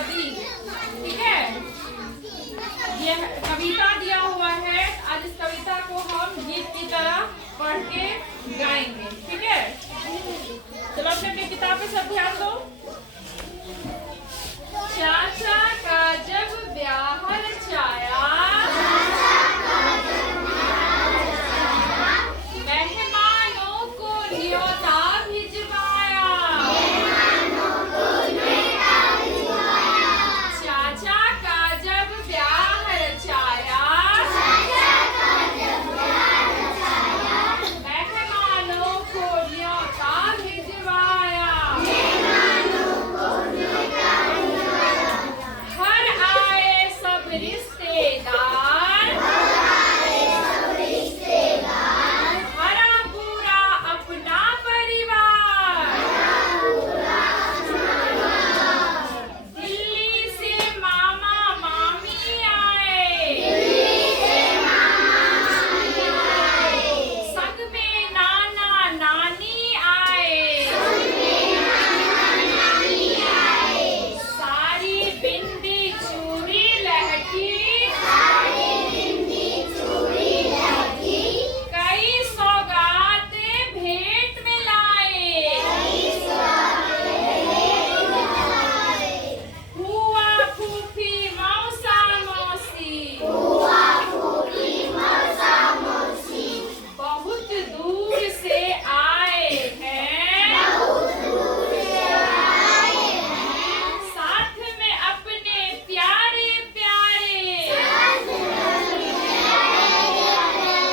दादी। ठीक है, ये कविता दिया हुआ है। आज इस कविता को हम गीत की तरह पढ़ के गाएंगे। ठीक है, चलो अपने अपनी किताब पे सब ध्यान दो। चाचा का जब ब्याह रचाया, मेहमानों को न्योता भिजवाया। चाचा का जब ब्याह रचाया, मेहमानों को न्योता भिजवाया। हर आए सब रिश्तेदार, हरा पूरा अपना परिवार। दिल्ली से मामा मामी आए, संग में नाना नानी आए। सारी बिंदी चूड़ी लहठी, कई सौगातें भेंट में लाए। फूआ फूफी मौसा मौसी, बहुत दूर से आए हैं। साथ में अपने प्यारे प्यारे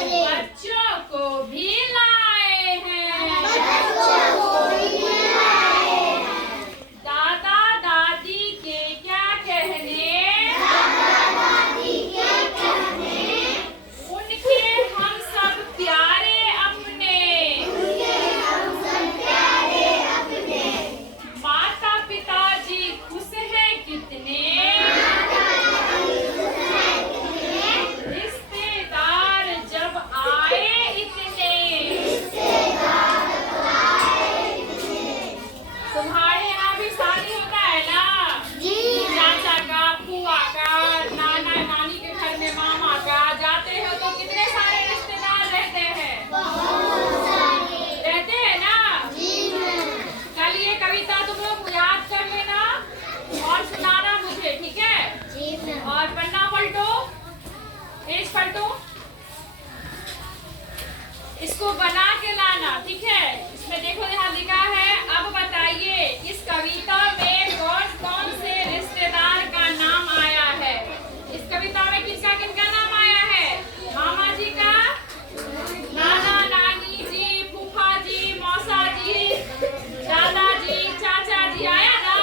बच्चों को भी लाए हैं। दादा दादी के क्या कहने, उनके हम सब प्यारे अपने। माता पिताजी खुश हैं कितने, रिश्तेदार जब आए इतने। तुम्हारे यहाँ भी शादी होता है ना? चाचा का, फूआ का, नाना नानी के घर में मामा का जाते हो तो कितने सारे रिश्तेदार रहते हैं? रहते हैं ना? कल ये कविता तुम लोग याद कर लेना और सुनाना मुझे। ठीक है, और पन्ना पलटो, पेज पलटो, इसको बना के लाना। ठीक है, इसमें देखो यहाँ लिखा है, अब बताइए इस कविता में कौन कौन से रिश्तेदार का नाम आया है। इस कविता में किसका किसका नाम आया है? मामा जी का, नाना नानी जी, फूफा जी, मौसा जी, दादा जी, चाचा जी, आया ना?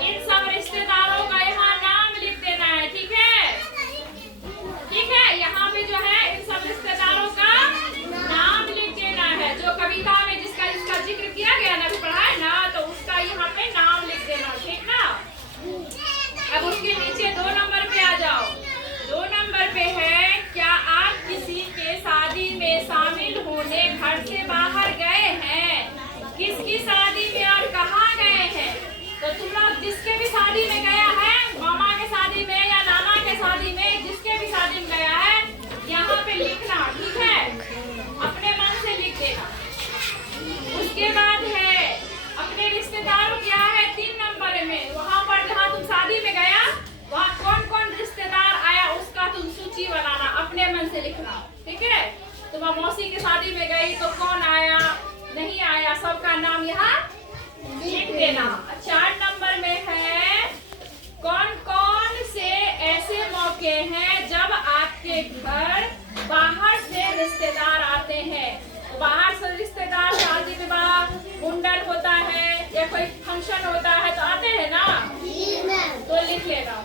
इन सब रिश्तेदारों का यहाँ नाम लिख देना है। ठीक है, ठीक है, यहाँ पे जो है इन सब रिश्तेदारों का नाम लिख देना है। जो कविता में जिसका जिक्र किया गया ना, अभी पढ़ा है ना, तो उसका यहाँ पे नाम लिख देना। ठीक ना? अब उसके नीचे 2 नंबर पे आ जाओ। 2 नंबर पे है, क्या आप किसी के शादी में शामिल होने घर से बाहर गए हैं? किसकी शादी में और कहाँ गए हैं? तो तुम लोग जिसके भी शादी में गया है, मामा के शादी में या नाना के शादी में, जिसके भी शादी में गया है, यहाँ पे लिखना। ठीक है, अपने मन से लिख देना। उसके बाद है अपने रिश्तेदारों, क्या है 3 नंबर में, वहाँ पर जहाँ तुम शादी में गया, वहाँ कौन कौन रिश्तेदार आया उसका तुम सूची बनाना, अपने मन से लिखना। ठीक है, तुम मौसी की शादी में गई तो कौन आया, नहीं आया, सबका नाम यहाँ लिख देना। 4 नंबर में है, कौन कौन से ऐसे मौके हैं जब आपके घर बाहर से रिश्तेदार आते हैं? बाहर से रिश्तेदार शादी विवाह, मुंडन होता है या कोई फंक्शन होता है तो आते हैं ना? तो लिख लेना।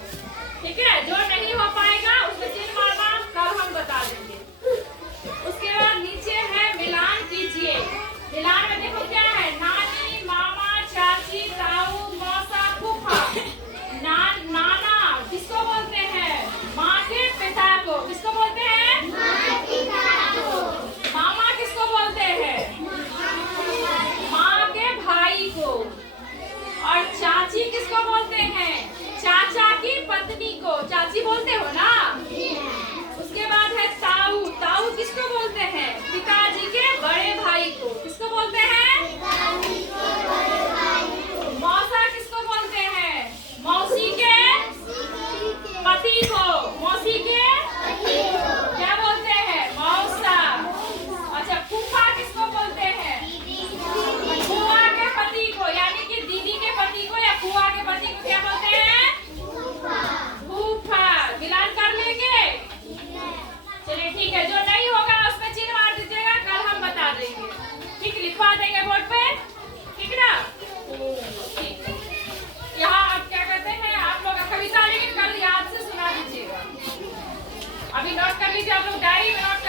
ठीक है, जो नहीं हो पाएगा उसमें चिन्ह मारना, कल हम बता देंगे। उसके बाद नीचे है मिलान कीजिए। मिलान में देखो क्या है, नानी, मामा, चाची, ताऊ, मौसा, फूफा। नाना किसको बोलते हैं? माँ के पिता को। किसको बोलते हैं? मामा किसको बोलते हैं? माँ के भाई को। और ठीक। यहाँ आप क्या कहते हैं, आप लोग कविता लेकिन कल याद से सुना दीजिएगा। अभी नोट कर लीजिए, आप लोग डायरी में नोट